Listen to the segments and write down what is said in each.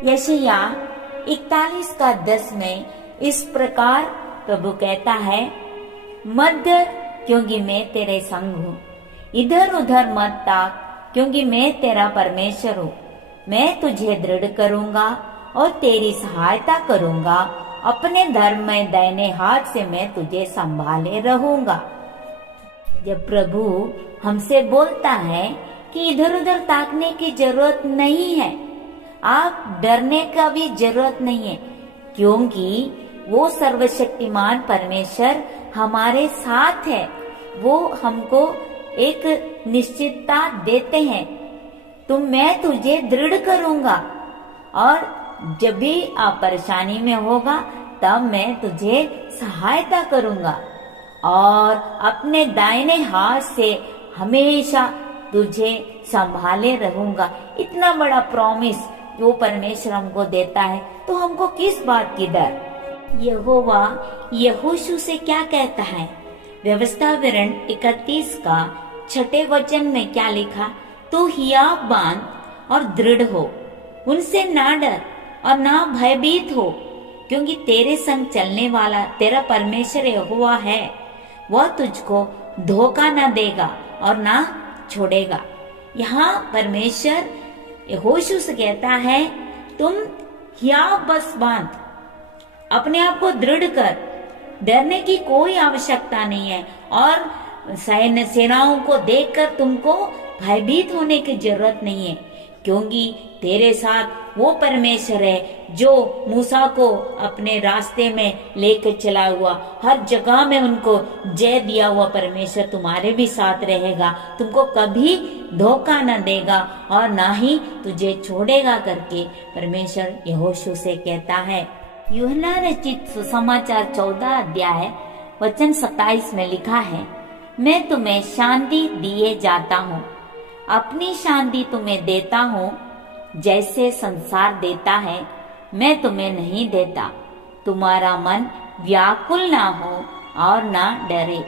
यशायाह 41 का 10 में इस प्रकार प्रभु कहता है, मत डर क्योंकि मैं तेरे संग हूँ, इधर उधर मत ताक क्योंकि मैं तेरा परमेश्वर हूँ। मैं तुझे दृढ़ करूँगा और तेरी सहायता करूँगा, अपने धर्म में दाहिने हाथ से मैं तुझे संभाले रहूँगा। जब प्रभु हमसे बोलता है कि इधर उधर ताकने की जरूरत नहीं है, आप डरने का भी जरूरत नहीं है, क्योंकि वो सर्वशक्तिमान परमेश्वर हमारे साथ है। वो हमको एक निश्चितता देते हैं, मैं तुझे दृढ़ करूंगा और जब भी आप परेशानी में होगा तब मैं तुझे सहायता करूंगा और अपने दाहिने हाथ से हमेशा तुझे संभाले रहूंगा। इतना बड़ा प्रॉमिस जो परमेश्वर हमको देता है, तो हमको किस बात की डर। यहोवा यहोशू से क्या कहता है? व्यवस्था विवरण 31 का 6 वचन में क्या लिखा? तू हियाव बांध और दृढ़ हो, उनसे ना डर और ना भयभीत हो, क्योंकि तेरे संग चलने वाला तेरा परमेश्वर यहोवा है। वह तुझको धोखा न देगा और ना छोड़ेगा। यहाँ परमेश्वर यहोशू से कहता है, तुम हियाव बस बांध, अपने आप को दृढ़ कर, डरने की कोई आवश्यकता नहीं है और सैन्य सेनाओं को देखकर तुमको भयभीत होने की जरूरत नहीं है, क्योंकि तेरे साथ वो परमेश्वर है जो मूसा को अपने रास्ते में लेकर चला हुआ, हर जगह में उनको जय दिया हुआ परमेश्वर तुम्हारे भी साथ रहेगा, तुमको कभी धोखा न देगा और ना ही तुझे छोड़ेगा करके परमेश्वर यहोशू से कहता है। यूहन्ना रचित सुसमाचार 14 अध्याय वचन 27 में लिखा है, मैं तुम्हें शांति दिए जाता हूँ, अपनी शांति तुम्हें देता हूँ, जैसे संसार देता है मैं तुम्हें नहीं देता। तुम्हारा मन व्याकुल ना हो और ना डरे।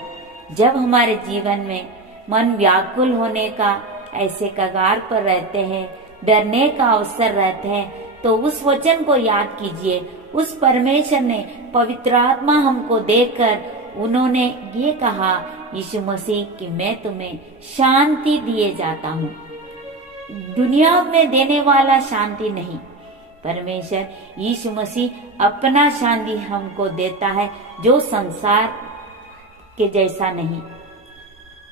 जब हमारे जीवन में मन व्याकुल होने का ऐसे कगार पर रहते हैं, डरने का अवसर रहते हैं, तो उस वचन को याद कीजिए। उस परमेश्वर ने पवित्र आत्मा हमको देकर उन्होंने ये कहा, यीशु मसीह कि मैं तुम्हें शांति दिए जाता हूँ। दुनिया में देने वाला शांति नहीं, परमेश्वर यीशु मसीह अपना शांति हमको देता है जो संसार के जैसा नहीं।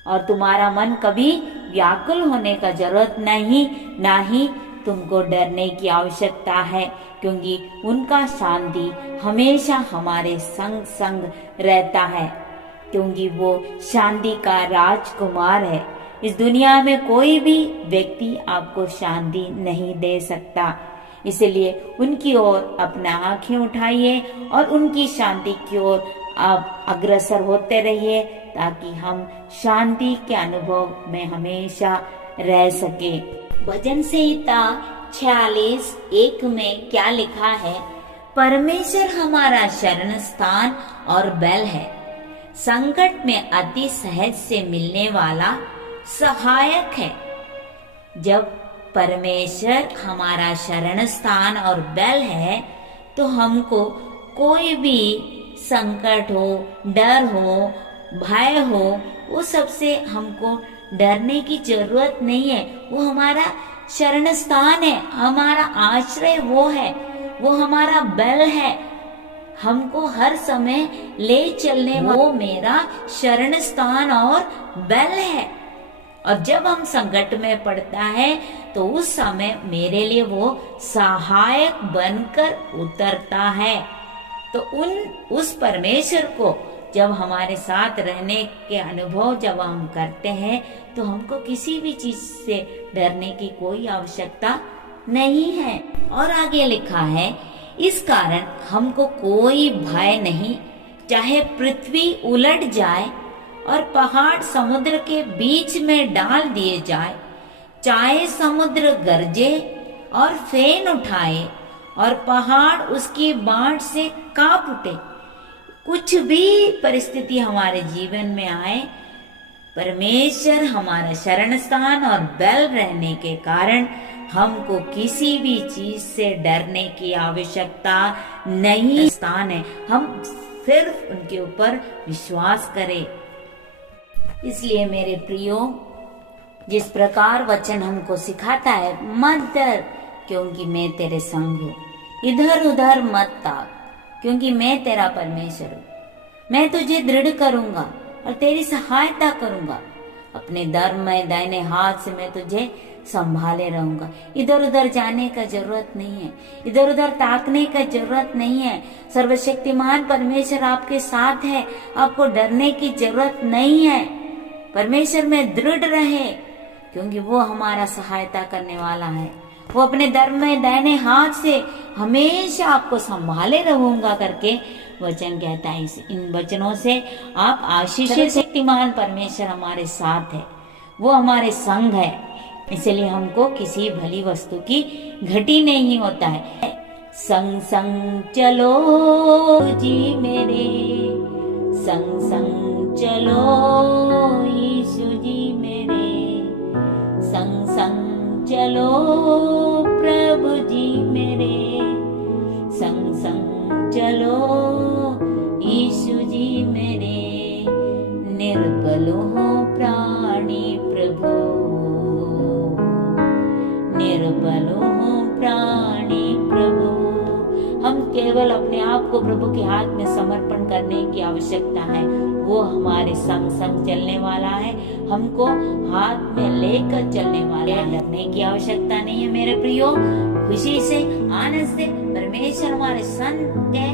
और तुम्हारा मन कभी व्याकुल होने का जरूरत नहीं, ना ही तुमको डरने की आवश्यकता है, क्योंकि उनका शांति हमेशा हमारे संग संग रहता है, क्योंकि वो शांति का राजकुमार है। इस दुनिया में कोई भी व्यक्ति आपको शांति नहीं दे सकता, इसलिए उनकी ओर अपना आंखें उठाइए और उनकी शांति की ओर आप अग्रसर होते रहिए, ताकि हम शांति के अनुभव में हमेशा रह सके। भजन संहिता 46:1 में क्या लिखा है? परमेश्वर हमारा शरण स्थान और बल है, संकट में अति सहज से मिलने वाला सहायक है। जब परमेश्वर हमारा शरण स्थान और बल है, तो हमको कोई भी संकट हो, डर हो, भय हो, वो सबसे हमको डरने की जरूरत नहीं है। वो हमारा शरण स्थान है, हमारा आश्रय वो है, वो हमारा बल है, हमको हर समय ले चलने वो मेरा शरण स्थान और बल है। और जब हम संकट में पड़ता है तो उस समय मेरे लिए वो सहायक बनकर उतरता है। तो उस परमेश्वर को जब हमारे साथ रहने के अनुभव जब हम करते हैं, तो हमको किसी भी चीज से डरने की कोई आवश्यकता नहीं है। और आगे लिखा है, इस कारण हमको कोई भय नहीं, चाहे पृथ्वी उलट जाए और पहाड़ समुद्र के बीच में डाल दिए जाए, चाहे समुद्र गरजे और फेन उठाए और पहाड़ उसकी बाढ़ से कांप उठे। कुछ भी परिस्थिति हमारे जीवन में आए, परमेश्वर हमारा शरण स्थान और बल रहने के कारण हमको किसी भी चीज से डरने की आवश्यकता नहीं। स्थान है, हम सिर्फ उनके ऊपर विश्वास करें। इसलिए मेरे प्रियो, जिस प्रकार वचन हमको सिखाता है, मत डर क्योंकि मैं तेरे संग हूँ, इधर उधर मत ताक क्योंकि मैं तेरा परमेश्वर हूँ। मैं तुझे दृढ़ करूंगा और तेरी सहायता करूंगा, अपने दाहिने दाहिने हाथ से मैं तुझे संभाले रहूंगा। इधर उधर जाने का जरूरत नहीं है, इधर उधर ताकने का जरूरत नहीं है। सर्वशक्तिमान परमेश्वर आपके साथ है, आपको डरने की जरूरत नहीं है। परमेश्वर में दृढ़ रहे क्योंकि वो हमारा सहायता करने वाला है। वो अपने दाहिने हाथ से हमेशा आपको संभाले रहूंगा करके वचन कहता है। इन वचनों से आप आशीषित, शक्तिमान परमेश्वर हमारे साथ है, वो हमारे संग है। इसलिए हमको किसी भली वस्तु की घटी नहीं होता है। संग संग चलो जी मेरे, संग संग चलो यीशु जी मेरे, संग संग चलो प्रभु जी मेरे, संग संग चलो यीशु जी मेरे। निर्बल हो प्राणी प्रभु, निर्बल हो प्राणी प्रभु। हम केवल अपने आप को प्रभु के हाथ में समर्पण करने की आवश्यकता है। वो हमारे संग संग चलने वाला है, हमको हाथ में लेकर चलने वाला है। डरने की आवश्यकता नहीं है मेरे प्रियो। खुशी से, आनंद से परमेश्वर हमारे संग है,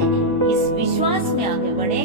इस विश्वास में आगे बढ़े।